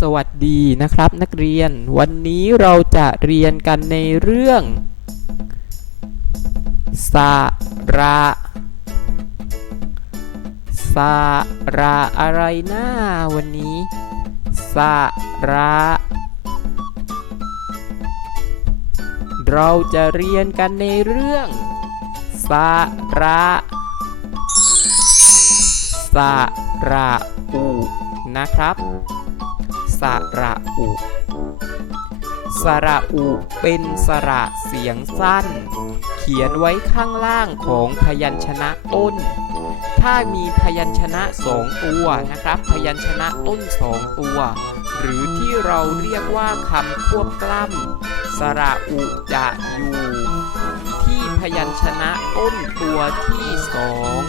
สวัสดีนะครับนักเรียน วันนี้เราจะเรียนกันในเรื่องสระสระอะไรนะวันนี้สระเราจะเรียนกันในเรื่องสระสระอูนะครับ สระอุ สระอุเป็นสระเสียงสั้น เขียนไว้ข้างล่างของพยัญชนะต้น ถ้ามีพยัญชนะสองตัวนะครับ พยัญชนะต้นสองตัว หรือที่เราเรียกว่าคำควบกล้ำสระอุจะอยู่ ที่พยัญชนะต้นตัวที่สอง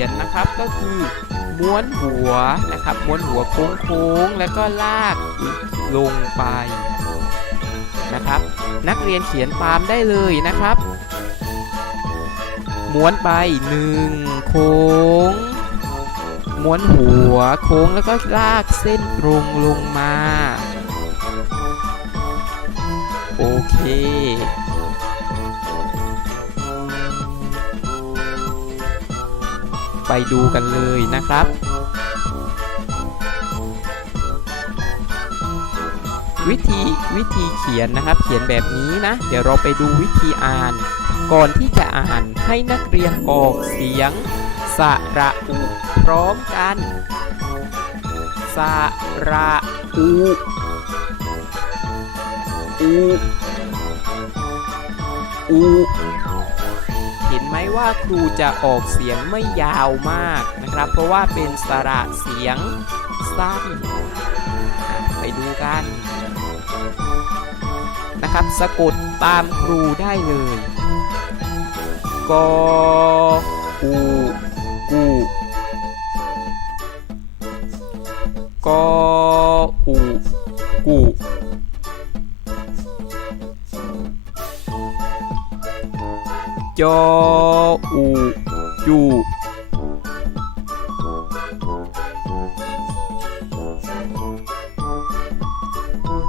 ยนนะครับก็คือม้วนหัวนะครับ ม้วนหัวโค้งๆแล้วก็ลากลงไปนะครับ นักเรียนเขียนตามได้เลยนะครับ ม้วนไปหนึ่งโค้ง ม้วนหัวโค้งแล้วก็ลากเส้นตรงลงมา โอเค ไปดูกันเลยนะครับ วิธีวิธีเขียนนะครับ เขียนแบบนี้นะ เดี๋ยวเราไปดูวิธีอ่าน ก่อนที่จะอ่านให้นักเรียนออกเสียง สระอุพร้อมกัน สระอุอุอุ เห็นไหมว่าครูจะออกเสียงไม่ยาวมากนะครับ เพราะว่าเป็นสระเสียงสั้นไปดูกันนะครับสะกดตามครูได้เลยกอูกู จออูจู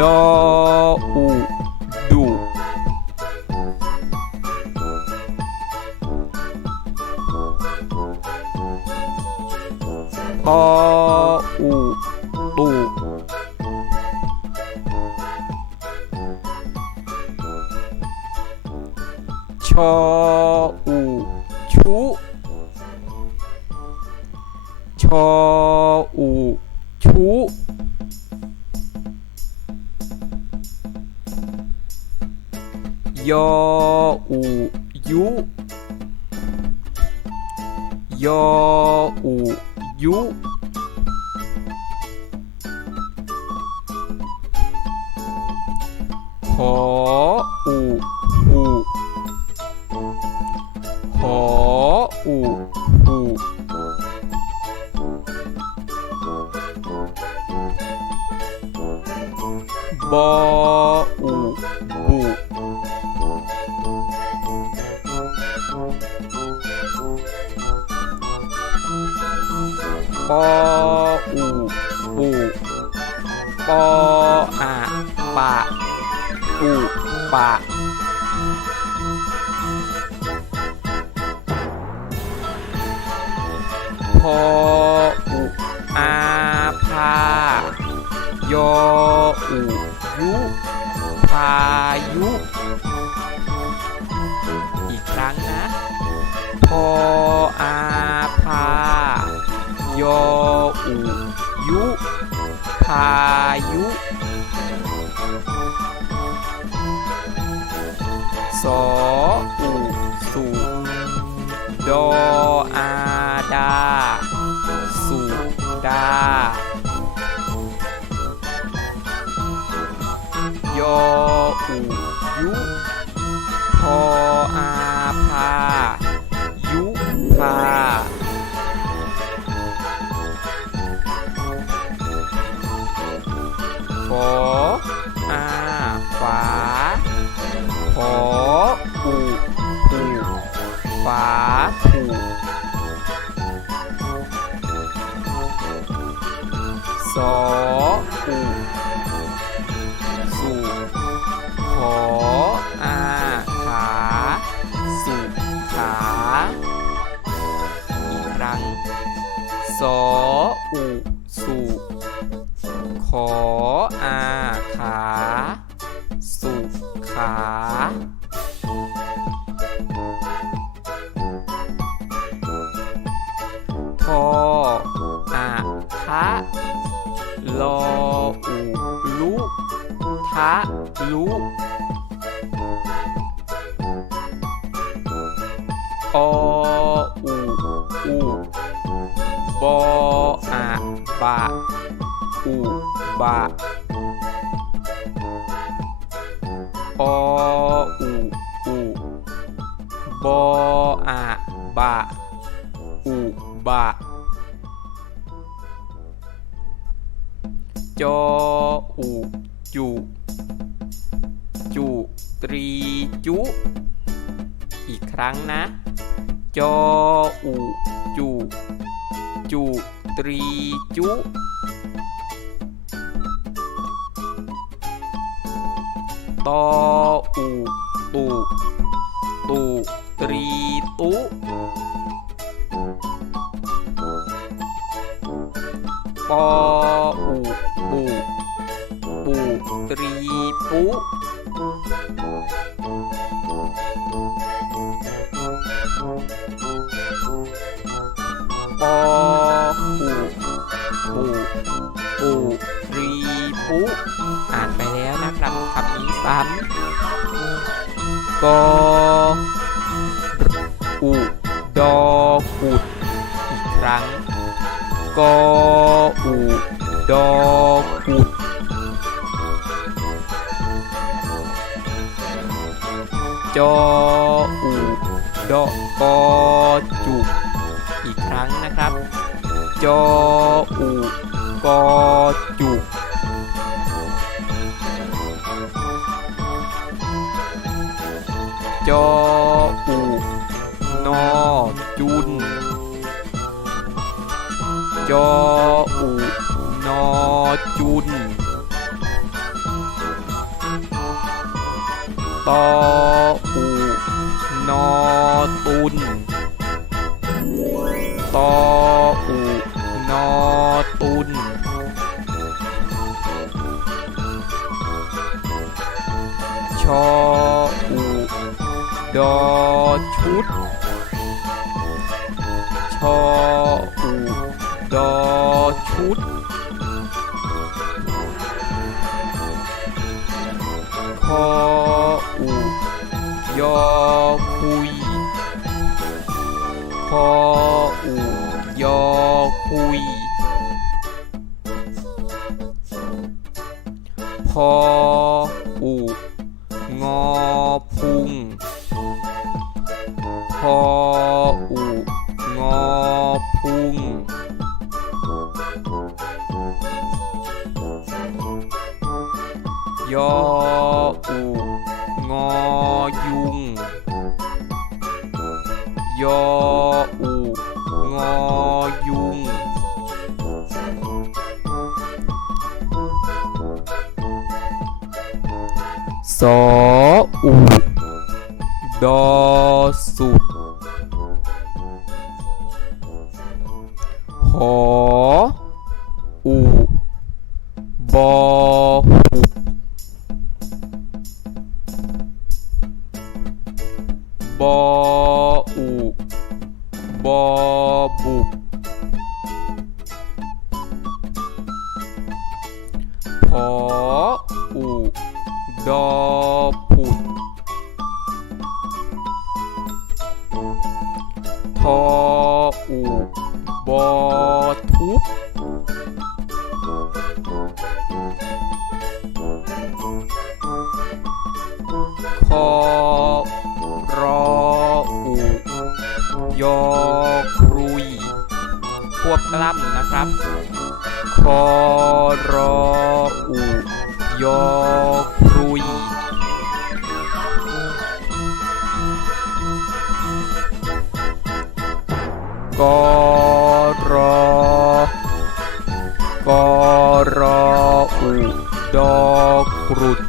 ดออู ชออูชุยออูยุยออู ปออูปูปออาปะอูปะพออุอาพายออุยุพายุ อีกครั้งนะ พออา ออุยุพายุสออุสุดออาดา สุดายออุยุพออาพายุพา อาฝาขออูอูฝาอู ลออุลุทะลุออูอูบออาบะอุบะ รั้งนะ จออุจุจุตรีจุตออุตุตุตรีตุปออุปุปุตรีปุ คำนี้ซ้ำกออุดอกุดอีกครั้งกออุดอกุดจออุดอกอจุกอีกครั้งนะครับ จออุกอจุก จออุนอจุนตออุนอตุนตออุนอตุนชออุดอชุด ชุดคออุยอคุยคออุยอคุยพออุงอพุงพอ ยออุงอยุง สออุดอสุดหออุบอ ออุบอทุบคอรออุยอครุยควบกล้ำนะครับคอรออุยอครุย กอรอกรออุดอกรุด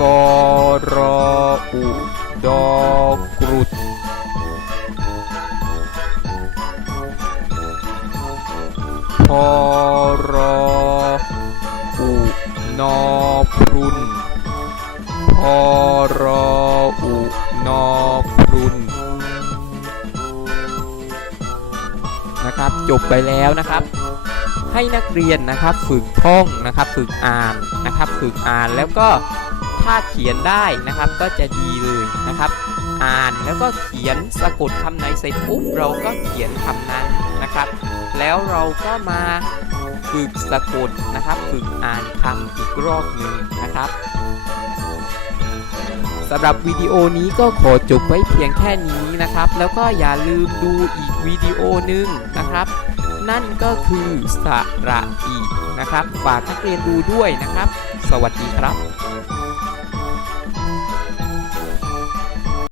กรออุดอกรุดพอ นะครับ จบไปแล้วนะครับ ให้นักเรียนนะครับฝึกท่องนะครับ ฝึกอ่านนะครับ ฝึกอ่านแล้วก็ถ้าเขียนได้นะครับก็จะดีเลยนะครับ อ่านแล้วก็เขียนสะกดคำไหนเสร็จปุ๊บเราก็เขียนคำนั้นนะครับ แล้วเราก็มา ฝึกสะกดนะครับ ฝึกอ่านคำอีกรอบหนึ่งนะครับสำหรับวิดีโอนี้ก็ขอจบไว้เพียงแค่นี้นะครับ แล้วก็อย่าลืมดูอีกวิดีโอหนึ่งนะครับ นั่นก็คือสระอีนะครับ ฝากนักเรียนดูด้วยนะครับ สวัสดีครับ